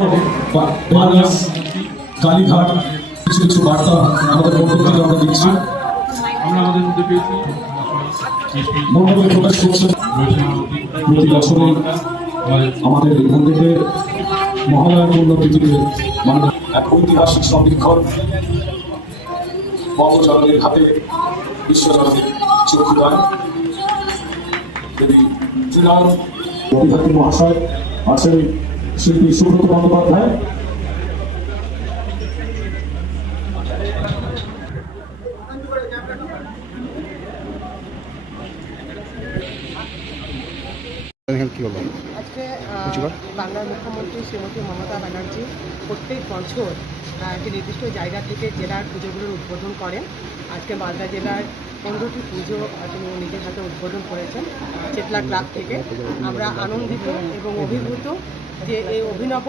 বানাস কালীঘাট কিছু কিছু বার্তা আমাদের মধ্যে থেকে আমরা দিচ্ছি। আমরা প্রকাশ করছেন প্রতি বছরই আমাদের মন্দিরে মহালয়ার উন্নতিতে মানে এক ঐতিহাসিক সমীক্ষণ বঙ্গজননীর হাতে বিশ্বজননীর চক্ষু দেয় যদি তৃণাল অভিভাবক মহাশয় আছেন শিল্পী সুব্রত বন্দ্যোপাধ্যায়। আজকে বাংলার মুখ্যমন্ত্রী শ্রীমতী মমতা ব্যানার্জি প্রত্যেক বছর একটি নির্দিষ্ট জায়গা থেকে জেলার পুজোগুলোর উদ্বোধন করেন। আজকে মালদা জেলার পনেরোটি পুজো তিনি নিজের হাতে উদ্বোধন করেছেন চেতলা ক্লাব থেকে। আমরা আনন্দিত এবং অভিভূত যে এই অভিনব